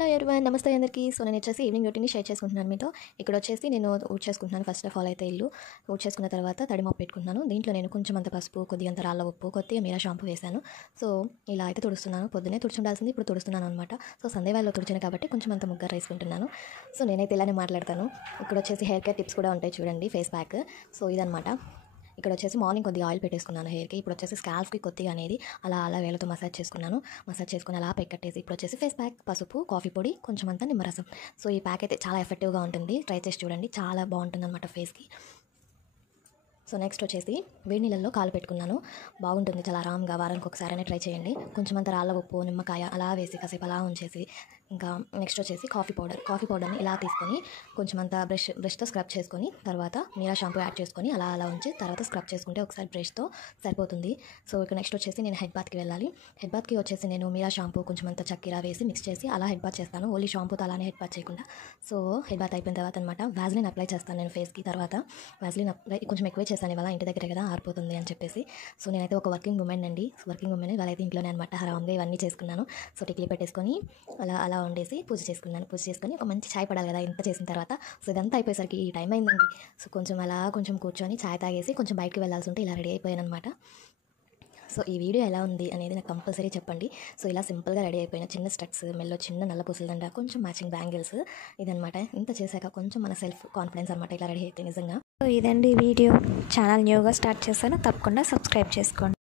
Hello everyone, నమస్తే అందరికీ. So నేను వచ్చేసి ఈవినింగ్ రొటీన్ షేర్ చేసుకుంటున్నాను మీతో. ఇక్కడ వచ్చేసి నేను ఊడ్చేసుకుంటున్నాను. ఫస్ట్ ఆఫ్ ఆల్ అయితే ఇల్లు ఊడ్చేసుకున్న తర్వాత తడి మప్పు పెట్టుకుంటున్నాను. దీంట్లో నేను కొంచెం అంత పసుపు, కొద్దిగంత రాళ్ళ ఉప్పు, కొద్దిగా మీరా షాంపూ వేశాను. సో ఇలా అయితే తుడుస్తున్నాను. పొద్దున్నే తుడిచుండాల్సింది ఇప్పుడు తుడుస్తున్నాను అనమాట. సో సండే వాళ్ళలో తుడిచాను కాబట్టి కొంచెం అంత ముగ్గురు వేసుకుంటున్నాను. సో నేనైతే ఇలానే మాట్లాడతాను. ఇక్కడ వచ్చేసి హెయిర్ కేర్ టిప్స్ కూడా ఉంటాయి చూడండి, ఫేస్ ప్యాక్. సో ఇదనమాట. ఇక్కడ వచ్చేసి మార్నింగ్ కొద్దిగా ఆయిల్ పెట్టేసుకున్నాను హెయిర్కి. ఇప్పుడు వచ్చేసి స్కాల్ఫ్కి కొద్దిగా అనేది అలా వేలతో మసాజ్ చేసుకున్నాను. మసాజ్ చేసుకుని అలా పెక్కట్టేసి ఇప్పుడు వచ్చేసి ఫేస్ ప్యాక్, పసుపు, కాఫీ పొడి, కొంచెం అంతా నిమ్మరసం. సో ఈ ప్యాక్ అయితే చాలా ఎఫెక్టివ్గా ఉంటుంది. ట్రై చేసి చూడండి, చాలా బాగుంటుంది అనమాట ఫేస్కి. సో నెక్స్ట్ వచ్చేసి వేడి నీళ్ళల్లో కాలు పెట్టుకున్నాను. బాగుంటుంది చాలా ఆరాంగా. వారానికి ఒకసారైనా ట్రై చేయండి. కొంచెం అంత రాళ్ళ ఉప్పు, నిమ్మకాయ అలా వేసి కాసేపు అలా ఉంచేసి ఇంకా నెక్స్ట్ వచ్చేసి కాఫీ పౌడర్ని ఇలా తీసుకొని కొంచెం అంత బ్రష్తో స్క్రబ్ చేసుకొని తర్వాత మీరా షాంపూ యాడ్ చేసుకొని అలా ఉంచి తర్వాత స్క్రబ్ చేసుకుంటే ఒకసారి బ్రష్తో సరిపోతుంది. సో ఇక్కడ నెక్స్ట్ వచ్చేసి నేను హెడ్ బాత్కి వెళ్ళాలి. హెడ్ బాత్కి వచ్చేసి నేను మీరా షాంపూ కొంచెం అంత చక్కెర వేసి మిక్స్ చేసి అలా హెడ్ బాత్ చేస్తాను. ఓన్లీ షాంపూతో అలానే హెడ్ బాత్ చేయకుండా. సో హెడ్ బాత్ అయిపోయిన తర్వాత అనమాట వ్యాజ్లిన్ అప్లై చేస్తాను నేను ఫేస్కి. తర్వాత వ్యాజ్లిన్ అప్లై కొంచెం ఎక్కువే చేస్తాను ఇవాళ, ఇంటి దగ్గర కదా ఆరిపోతుంది అని చెప్పేసి. సో నేనైతే ఒక వర్కింగ్ ఉమెన్ అండి. వర్కింగ్ ఉమెన్ వాళ్ళైతే ఇంట్లోనే అనమాట ఆరాంగా ఇవన్నీ చేసుకున్నాను. సో టిక్లీ పెట్టేసుకొని అలా వండేసి పూజ చేసుకొని ఒక మంచి ఛాయ్ పడాలి కదా ఇంత చేసిన తర్వాత. సో ఇదంతా అయిపోయేసరికి ఈ టైం అయిందండి. సో కొంచెం కూర్చొని ఛాయ్ తాగేసి కొంచెం బయటకు వెళ్ళాల్సి ఉంటే ఇలా రెడీ అయిపోయాను అనమాట. సో ఈ వీడియో ఎలా ఉంది అనేది నాకు కంపల్సరీ చెప్పండి. సో ఇలా సింపుల్గా రెడీ అయిపోయిన చిన్న స్టడ్స్, మెల్లో చిన్న నల్ల పూసలంట, కొంచెం మ్యాచింగ్ బ్యాంగిల్స్, ఇదనమాట. ఇంత చేశాక కొంచెం మన సెల్ఫ్ కాన్ఫిడెన్స్ అనమాట ఇలా రెడీ అయితే నిజంగా. సో ఇదండి వీడియో. ఛానల్ న్యూగా స్టార్ట్ చేశాను, తప్పకుండా సబ్స్క్రైబ్ చేసుకోండి.